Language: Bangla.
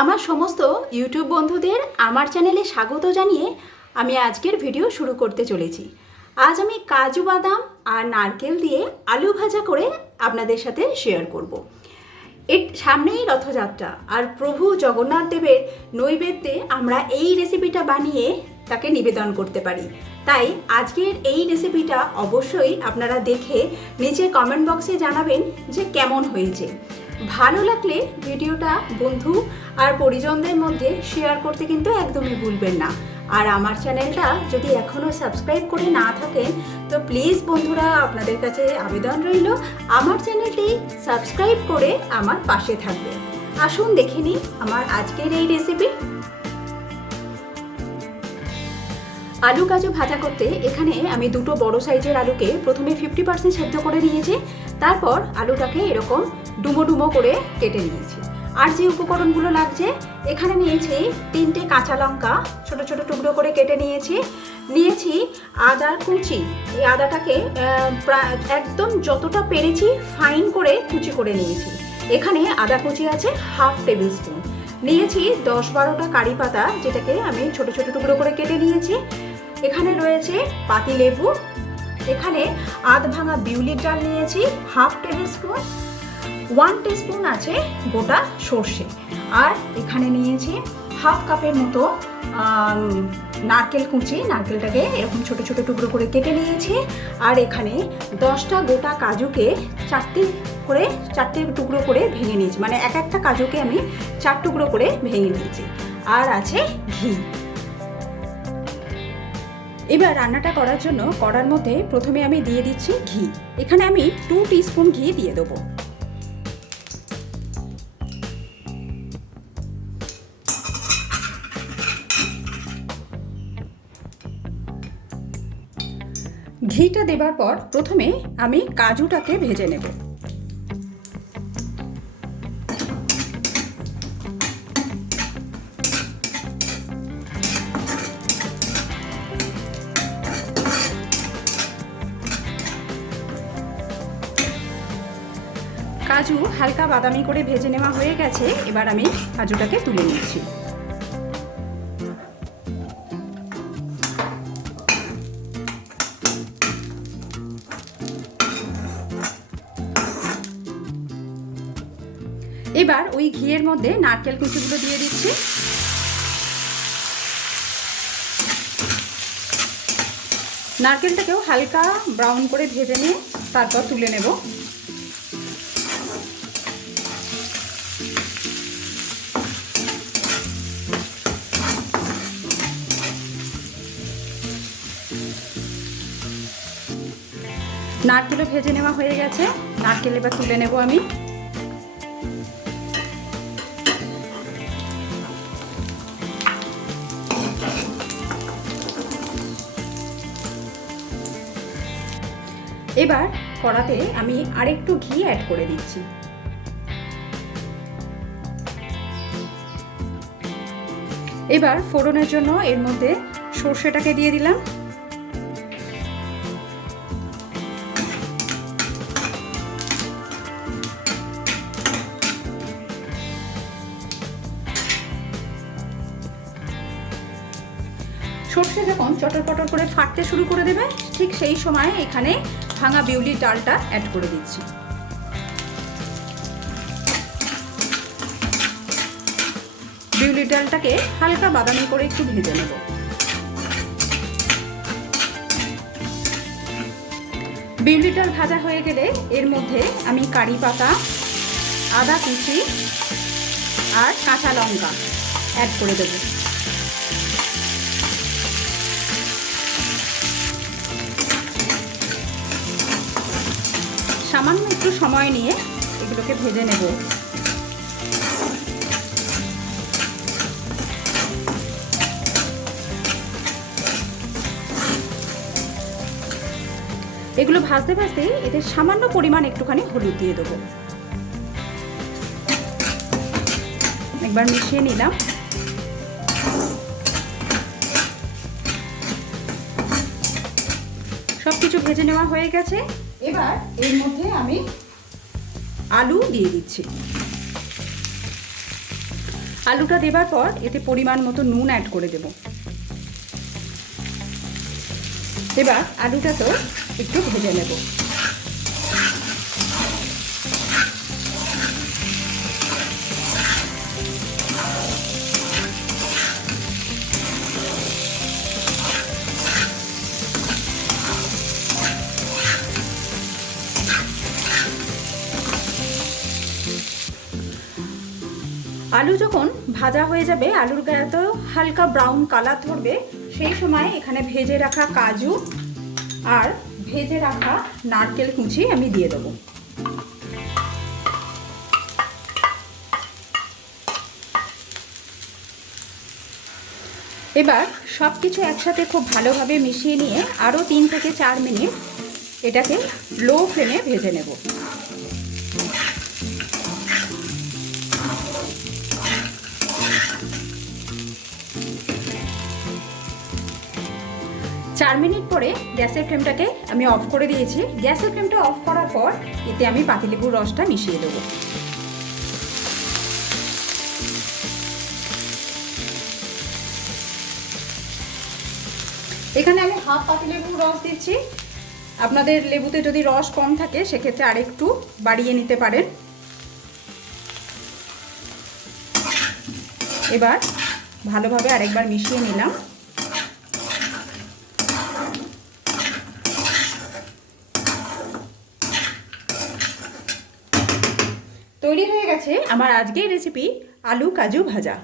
আমার সমস্ত ইউটিউব বন্ধুদের আমার চ্যানেলে স্বাগত জানিয়ে আমি আজকের ভিডিও শুরু করতে চলেছি। আজ আমি কাজু বাদাম আর নারকেল দিয়ে আলু ভাজা করে আপনাদের সাথে শেয়ার করব। এর সামনেই রথযাত্রা আর প্রভু জগন্নাথ দেবের নৈবেদ্যে আমরা এই রেসিপিটা বানিয়ে তাকে নিবেদন করতে পারি। তাই আজকের এই রেসিপিটা অবশ্যই আপনারা দেখে নিচে কমেন্ট বক্সে জানাবেন যে কেমন হয়েছে। ভালো লাগলে ভিডিওটা বন্ধু আর পরিজনদের মধ্যে শেয়ার করতে কিন্তু একদমই ভুলবেন না। আর আমার চ্যানেলটা যদি এখনও সাবস্ক্রাইব করে না থাকেন, তো প্লিজ বন্ধুরা আপনাদের কাছে আবেদন রইল। আমার চ্যানেলটি সাবস্ক্রাইব করে আমার পাশে থাকবে আসুন দেখে নিই আমার আজকের এই রেসিপি আলু কাজু ভাজা করতে এখানে আমি দুটো বড় সাইজের আলুকে প্রথমে ফিফটি পার্সেন্ট সেদ্ধ করে নিয়েছি। তারপর আলুটাকে এরকম ডুমো ডুমো করে কেটে নিয়েছি। আর যে উপকরণগুলো লাগছে, এখানে নিয়েছি তিনটে কাঁচা লঙ্কা, ছোট ছোট টুকরো করে কেটে নিয়েছি। নিয়েছি আদা কুচি। এই আদাটাকে একদম যতটা পেরেছি ফাইন করে কুচি করে নিয়েছি। এখানে আদা কুচি আছে হাফ টেবিল স্পুন নিয়েছি দশ বারোটা কারি পাতা, যেটাকে আমি ছোট ছোট টুকরো করে কেটে নিয়েছি। এখানে রয়েছে পাতি লেবু, এখানে আধ ভাঙা বিউলির ডাল নিয়েছি, half tablespoon one teaspoon আছে গোটা সর্ষে। আর এখানে নিয়েছি হাফ কাপের মতো নারকেল কুচি, নারকেলটাকে এরকম ছোট ছোট টুকরো করে কেটে নিয়েছি। আর এখানে দশটা গোটা কাজুকে চারটি করে, চারটে টুকরো করে ভেঙে নিয়েছি। মানে এক একটা কাজুকে আমি চার টুকরো করে ভেঙে নিয়েছি। আর আছে ঘি। এবার রান্নাটা করার জন্য কড়ার মধ্যে প্রথমে আমি দিয়ে দিচ্ছি ঘি। এখানে আমি টু টিস্পুন ঘি দিয়ে দেবো। ঘিটা দেবার পর প্রথমে আমি কাজুটাকে ভেজে নেব। কাজু হালকা বাদামি করে ভেজে নেওয়া হয়ে গেছে। এবার আমি কাজুটাকে তুলে নিচ্ছি। এবার ওই ঘিয়ের মধ্যে নারকেল কুচিগুলো দিয়ে দিচ্ছি। নারকেলটাকেও হালকা ব্রাউন করে ভেজে নিয়ে তারপর তুলে নেব। নারকেলও ভেজে নেওয়া হয়ে গেছে। নারকেল এবার তুলে নেব আমি। এবার কড়াতে আমি আরেকটু ঘি অ্যাড করে দিচ্ছি। এবার ফোড়নের জন্য এর মধ্যে সর্ষেটাকে দিয়ে দিলাম। সর্ষে যখন চটর পটর করে ফাটতে শুরু করে দেবে, ঠিক সেই সময় এখানে ভাঙা বিউলির ডালটা অ্যাড করে দিচ্ছি। বিউলির ডালটাকে হালকা বাদামি করে একটু ভেজে নেব। বিউলি ডাল ভাজা হয়ে গেলে এর মধ্যে আমি কারি পাতা, আদা কুচি আর কাঁচা লঙ্কা অ্যাড করে দেবো। সামান্য একটু সময় নিয়ে এগুলোকে ভেজে নেব। এগুলো ভাজতে ভাজতে এতে সামান্য পরিমাণ একটুখানি হলুদ দিয়ে দেবো। একবার মিশিয়ে নিলাম। সব কিছু ভেজে নেওয়া হয়ে গেছে। এবার এর মধ্যে আমি আলু দিয়ে দিচ্ছি। আলুটা দেবার পর এতে পরিমাণ মতো নুন অ্যাড করে দেব। এবার আলুটা তো একটু ভেজে নেব। আলু যখন ভাজা হয়ে যাবে, আলুর গায়ে তো হালকা ব্রাউন কালার ধরবে, সেই সময় এখানে ভেজে রাখা কাজু আর ভেজে রাখা নারকেল কুচি আমি দিয়ে দেবো। এবার সব কিছু একসাথে খুব ভালোভাবে মিশিয়ে নিয়ে আরও তিন থেকে চার মিনিট এটাকে লো ফ্লেমে ভেজে নেব। চার মিনিট পরে গ্যাসের ফ্লেমটাকে আমি অফ করে দিয়েছি। গ্যাসের ফ্লেমটা অফ করার পর এতে আমি পাতিলেবুর রসটা মিশিয়ে দেবো। এখানে আমি হাফ পাতিলেবুর রস দিচ্ছি। আপনাদের লেবুতে যদি রস কম থাকে, সেক্ষেত্রে আরেকটু বাড়িয়ে নিতে পারেন। এবার ভালোভাবে আরেকবার মিশিয়ে নিলাম। তৈরি হয়ে গেছে আমার আজকের রেসিপি আলু কাজু ভাজা।